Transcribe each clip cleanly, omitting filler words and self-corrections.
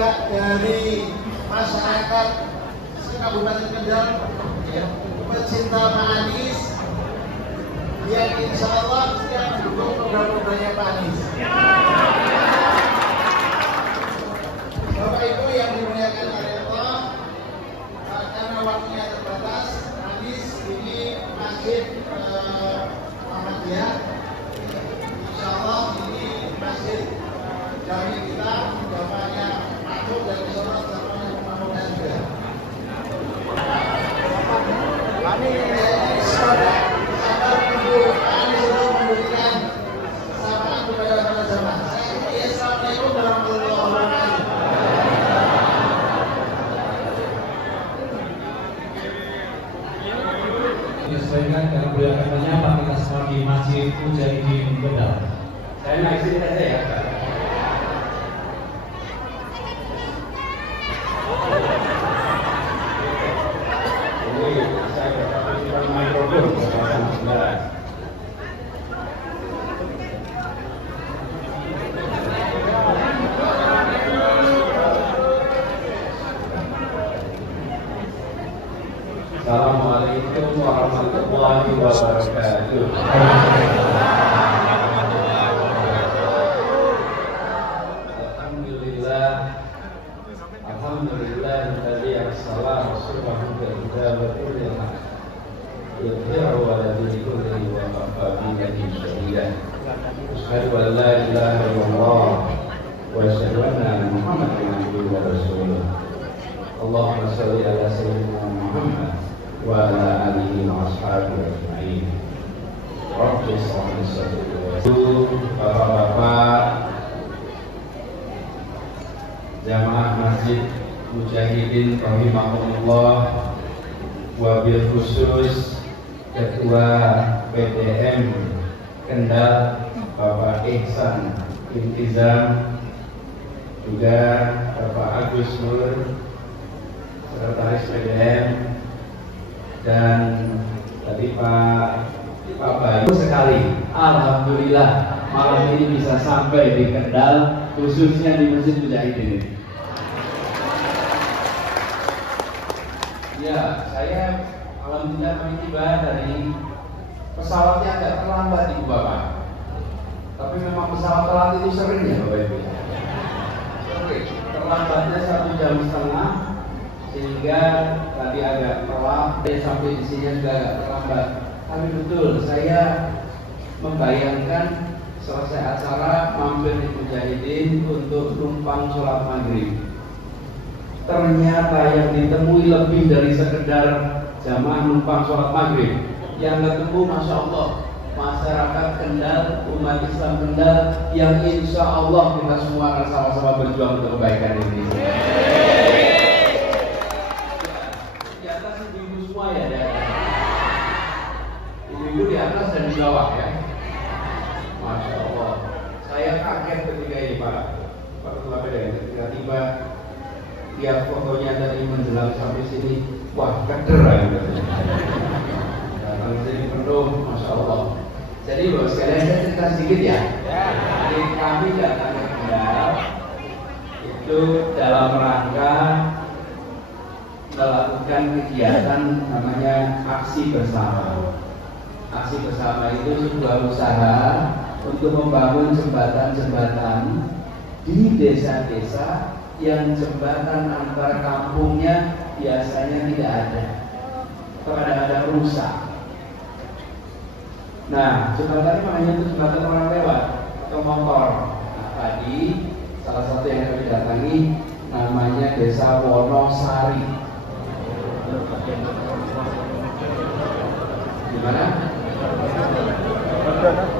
juga dari masyarakat Kabupaten Kendal, ya, pecinta Pak Anies yang insya Allah siap mendukung program-programnya Pak Anies. Bapak Ibu yang dimuliakan oleh Allah, karena waktunya terbatas, Anies ini masjid Muhammadiyah. Insya Allah ini masjid kami kita bapaknya makmur dan insya Allah bapaknya pembangunan juga. Anies sabar menunggu Anies sudah memberikan salam kepada para jamaah. Assalamualaikum warahmatullahi wabarakatuh. Menyesuaikan dengan beliau katanya Pak kita semua di Masjid Mujahidin Kendal. Saya naik sini saja ya. Assalamualaikum warahmatullahi wabarakatuh. Alhamdulillah alladzi arsala rasulahu bil huda wa dinil haq yudhhirahu 'ala dini kullihi wa kafa bihi shahidan. Asyhadu an la ilaha illallah wa asyhadu anna Muhammadan abduhu wa rasuluh. Allahumma shalli ala sayyidina Muhammad wa ala alihi wa ashabihi ajma'in. Rabbi shrah li sadri wa yassir. Bapak-bapak jamaah Masjid Mujahidin rahimahumullah, wabil khusus Ketua PDM Kendal Bapak Ihsan Intizam, juga Bapak Agus Nur Sekretaris PDM, dan tadi Pak Bayu sekali. Alhamdulillah malam ini bisa sampai di Kendal, khususnya di Masjid Mujahidin ini. Ya, saya alhamdulillah kami tiba dari pesawatnya agak terlambat Ibu Bapak. Tapi memang pesawat telat itu sering ya Bapak Ibu. Sering. Terlambatnya 1,5 jam, sehingga tadi agak telat. Sampai di sini juga agak terlambat. Tapi betul, saya membayangkan selesai acara mampir di Mujahidin untuk numpang sholat maghrib. Ternyata yang ditemui lebih dari sekedar jamaah numpang sholat maghrib. Yang ketemu Masya Allah masyarakat Kendal, umat Islam Kendal, yang insya Allah kita semua akan sama-sama berjuang untuk kebaikan Indonesia. Di atas ibu-ibu semua ya, ibu-ibu di atas dan di bawah ya. Masya Allah, saya kaget ketika ini Pak Ketua PDM ketika tiba, lihat fotonya dari menjelang sampai sini, wah kederan gitu. Datang sini penuh, Masya Allah. Jadi Bapak sekalian saya cerita sedikit ya. Jadi kami datang ke Kendal itu dalam rangka melakukan kegiatan namanya aksi bersama. Aksi bersama itu sebuah usaha untuk membangun jembatan-jembatan di desa-desa yang jembatan antar kampungnya biasanya tidak ada, kadang-kadang rusak. Nah, jembatan makanya itu jembatan orang lewat atau motor. Nah, tadi salah satu yang kami datangi namanya Desa Wonosari. Di mana?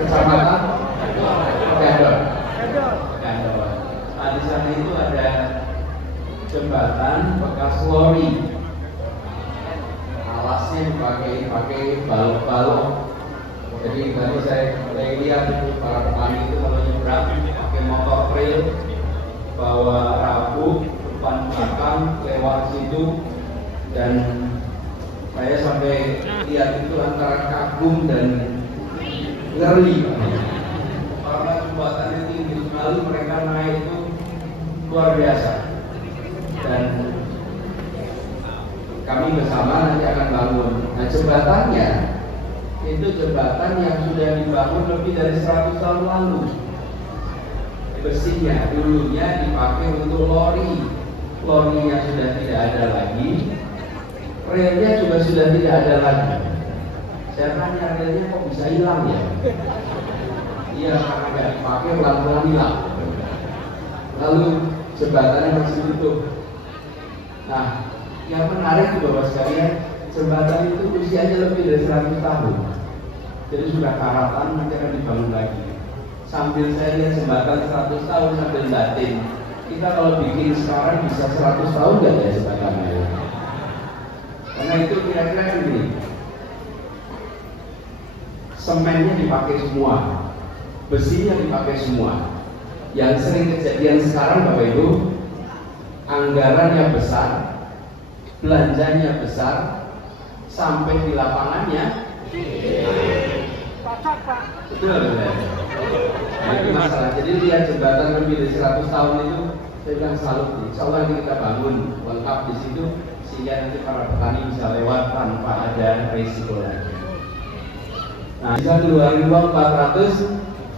Kecamatan Kendal. Nah, di sana itu ada jembatan bekas lori. Alasnya dipakai balok-balok. Jadi tadi saya lihat itu para petani itu kalau nyebrang pakai motor trail, bawa rabuk depan belakang lewat situ, dan saya sampai lihat itu antara kagum dan ngeri karena jembatannya tinggi sekali, mereka naik itu luar biasa. kami bersama nanti akan bangun. Nah, jembatannya itu jembatan yang sudah dibangun lebih dari 100 tahun lalu. Besinya dulunya dipakai untuk lori, lorinya sudah tidak ada lagi, relnya juga sudah tidak ada lagi. Saya tanya, relnya kok bisa hilang ya? Iya, karena nggak dipakai pelan-pelan hilang. Lalu jembatannya masih utuh. Nah, yang menarik Bapak sekalian, jembatan itu usianya lebih dari 100 tahun. Jadi sudah karatan, nanti akan dibangun lagi. Sambil saya lihat jembatan 100 tahun sambil batin, kita kalau bikin sekarang bisa 100 tahun nggak ya jembatannya? Karena itu kira-kira kan gini, semennya dipakai semua, besinya dipakai semua. Yang sering kejadian sekarang Bapak Ibu, anggarannya besar, belanjanya besar, sampai di lapangannya betul ya? Nah, itu masalah. Jadi lihat jembatan lebih dari 100 tahun itu, saya bilang salut nih. Insya Allah nanti kita bangun lengkap di situ, sehingga nanti para petani bisa lewat tanpa ada risiko lagi. Nah, bisa keluarin uang 400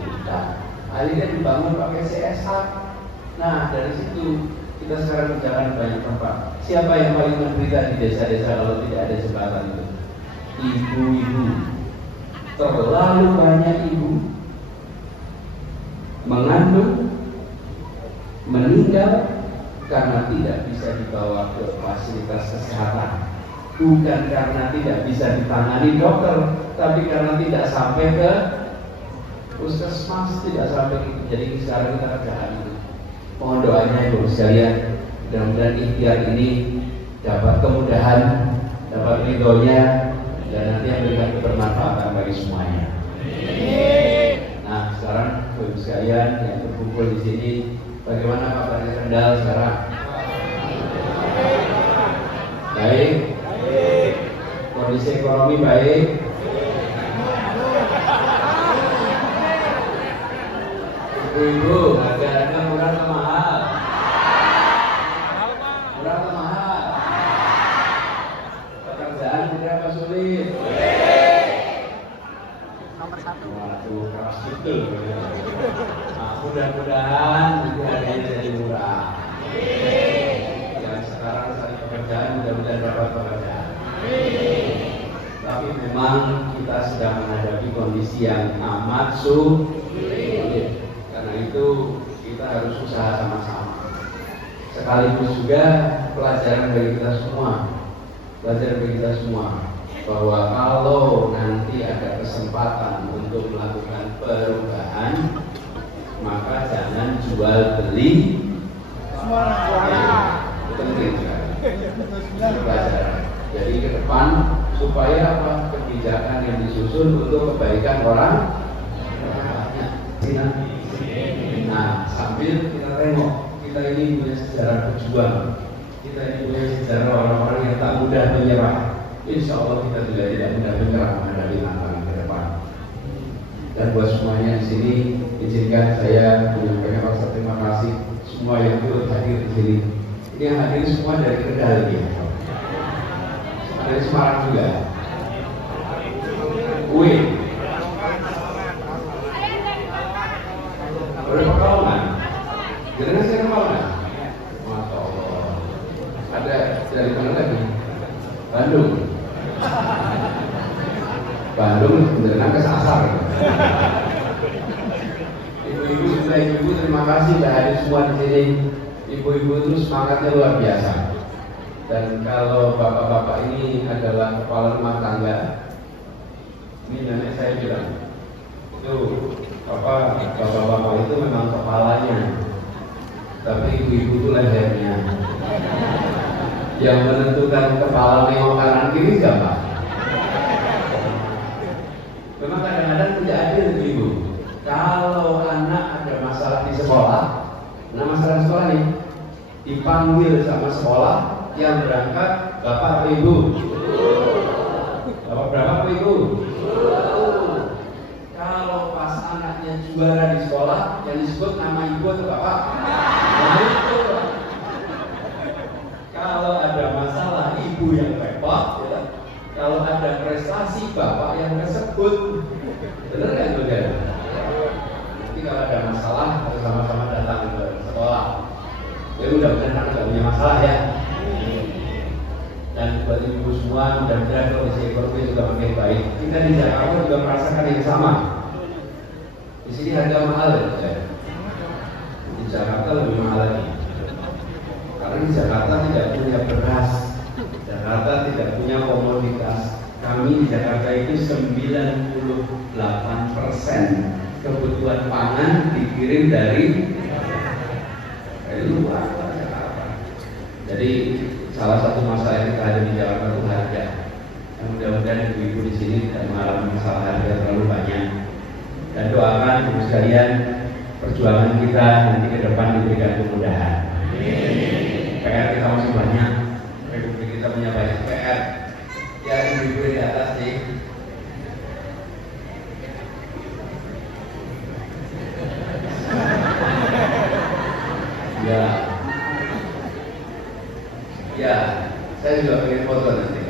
juta. Akhirnya dibangun pakai CSA. Nah, dari situ kita sekarang berjalan banyak tempat. Siapa yang paling menderita di desa-desa kalau tidak ada jembatan itu? Ibu-ibu. Terlalu banyak ibu mengandung, meninggal karena tidak bisa dibawa ke fasilitas kesehatan. Bukan karena tidak bisa ditangani dokter, tapi karena tidak sampai ke puskesmas, tidak sampai itu. Jadi sekarang kita kerjaan itu. Mohon doanya Ibu sekalian, mudah-mudahan ikhtiar ini dapat kemudahan, dapat ridhonya, dan nanti memberikan kebermanfaatan bagi semuanya. Nah, sekarang Ibu sekalian yang berkumpul di sini, bagaimana kabarnya Kendal sekarang? Baik. Kondisi ekonomi baik. Ibu, harga murah atau mahal? Murah atau mahal? Pekerjaan mudah apa sulit? Nomor 1. Waduh, keras betul. Nah, mudah-mudahan nanti harganya jadi murah. Yang sekarang cari pekerjaan mudah-mudahan dapat pekerjaan. Tapi memang kita sedang menghadapi kondisi yang amat sulit. Karena itu kita harus usaha sama-sama. Sekaligus juga pelajaran bagi kita semua. Pelajaran bagi kita semua bahwa kalau nanti ada kesempatan untuk melakukan perubahan, maka jangan jual beli. Itu penting sekali. Pelajaran. Jadi ke depan supaya apa, kebijakan yang disusun untuk kebaikan orang banyak. Nah, sambil kita tengok, kita ini punya sejarah berjuang, kita ini punya sejarah orang-orang yang tak mudah menyerah. Insya Allah kita juga tidak mudah menyerah menghadapi tantangan ke depan. Dan buat semuanya di sini, izinkan saya menyampaikan rasa terima kasih semua yang turut hadir di sini. Ini yang hadir semua dari Kendal ya. Dari Semarang juga. Wih. Dari Pekalongan. Jadi saya Pekalongan. Masya Allah. Ada dari mana lagi? Bandung. Bandung beneran kesasar. Ibu-ibu juga ibu terima kasih sudah hadir semua di sini. Ibu-ibu itu semangatnya luar biasa. Dan kalau bapak-bapak ini adalah kepala rumah tangga, ini nenek saya bilang, itu bapak-bapak itu memang kepalanya, tapi ibu-ibu itu lehernya. Yang menentukan kepala nengok kanan kiri siapa? Memang kadang-kadang tidak adil ibu. Kalau anak ada masalah di sekolah, nah masalah sekolah nih, dipanggil sama sekolah, yang berangkat bapak atau ibu? Bapak berapa atau ibu? Kalau pas anaknya juara di sekolah, yang disebut nama ibu atau bapak? Nah, itu. Kalau ada masalah, ibu yang bapak yang tersebut. Benar kan saudara? Jadi kalau ada masalah harus sama-sama datang ke sekolah. Ya mudah-mudahan kita nggak punya masalah ya. Dan buat ibu semua, mudah-mudahan kondisi ekonomi juga makin baik. Kita di Jakarta juga merasakan yang sama. Di sini harga mahal ya, saya. Di Jakarta lebih mahal lagi. Karena di Jakarta tidak punya beras, Jakarta tidak punya komoditas. Kami di Jakarta itu 98% kebutuhan pangan dikirim dari luar Jakarta. Jadi salah satu masalah yang kita ada di Jakarta itu harga. Yang mudah-mudahan ibu-ibu di sini tidak mengalami masalah harga terlalu banyak. Dan doakan ibu sekalian perjuangan kita nanti ke depan diberikan kemudahan. PR kita masih banyak, Republik kita punya banyak PR. Ya ibu-ibu di atas nih. Ya, saya juga pengen foto nanti.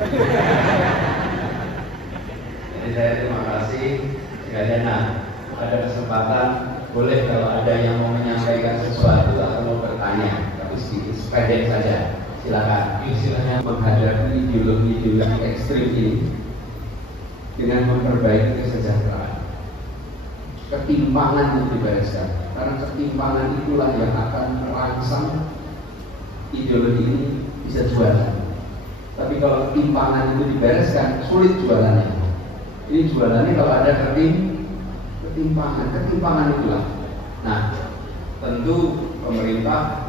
Jadi saya terima kasih sekalian. Nah, ada kesempatan boleh kalau ada yang mau menyampaikan sesuatu atau mau bertanya, tapi sedikit pendek saja. Silakan. Istilahnya menghadapi ideologi ekstrim ini dengan memperbaiki kesejahteraan. Ketimpangan itu dibereskan, karena ketimpangan itulah yang akan merangsang ideologi ini bisa jualan. Tapi kalau ketimpangan itu dibereskan, sulit jualannya. Ini jualannya kalau ada ketimpangan itulah. Nah, tentu pemerintah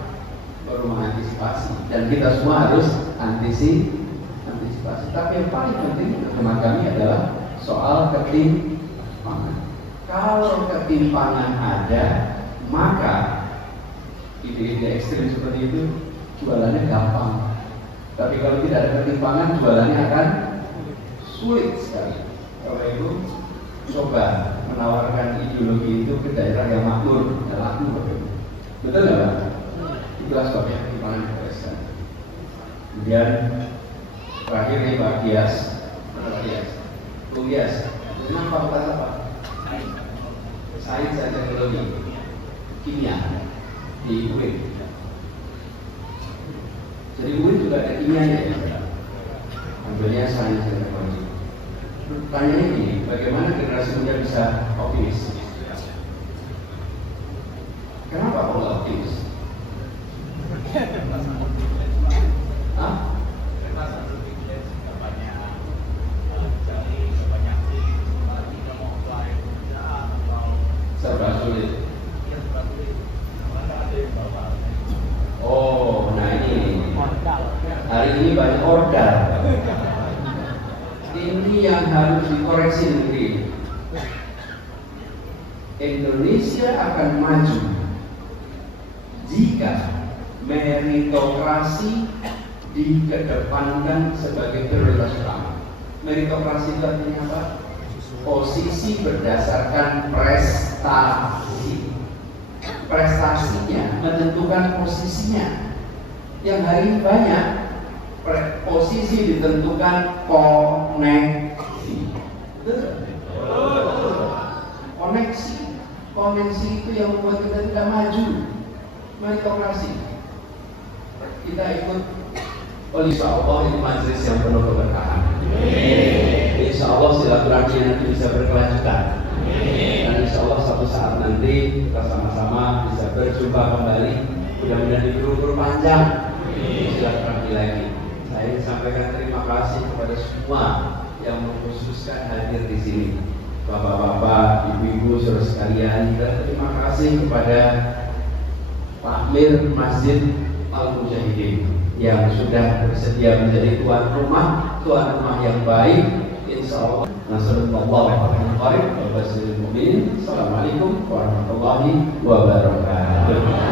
perlu mengantisipasi dan kita semua harus antisipasi. Tapi yang paling penting teman kami adalah soal ketimpangan. Kalau ketimpangan ada, maka ide-ide ekstrim seperti itu jualannya gampang. Tapi kalau tidak ada ketimpangan, jualannya akan sulit sekali. Kalau itu coba menawarkan ideologi itu ke daerah yang makmur, dan laku betul nggak Pak? Itulah sebabnya ketimpangan dibereskan. Kemudian terakhir nih Pak Gias, Bung Gias, dengan fakultas apa? Sains dan teknologi, kimia di UIN. Jadi UIN juga ada kimianya ya, ambilnya sains dan teknologi. Pertanyaannya ini, bagaimana generasi muda bisa optimis? Kenapa kok optimis? Hah? Serba sulit. Oh, nah ini hari ini banyak order. Ini yang harus dikoreksi negeri. Indonesia akan maju jika meritokrasi dikedepankan sebagai prioritas utama. Meritokrasi itu artinya apa? Posisi berdasarkan prestasi. Prestasinya menentukan posisinya. Yang hari ini banyak posisi ditentukan koneksi. Koneksi itu yang membuat kita tidak maju. Meritokrasi. Kita ikut. Insya Allah ini majelis yang penuh keberkahan. Insya Allah silaturahmi nanti bisa berkelanjutan. Dan insya Allah suatu saat nanti kita sama-sama bisa berjumpa kembali. Mudah-mudahan diberumur panjang. Silaturahmi lagi. Saya sampaikan terima kasih kepada semua yang mengkhususkan hadir di sini. Bapak-bapak, ibu-ibu, saudara sekalian, dan terima kasih kepada Pak Mir Masjid Al-Mujahidin yang sudah bersedia menjadi tuan rumah yang baik. Insya Allah. Assalamualaikum warahmatullahi wabarakatuh.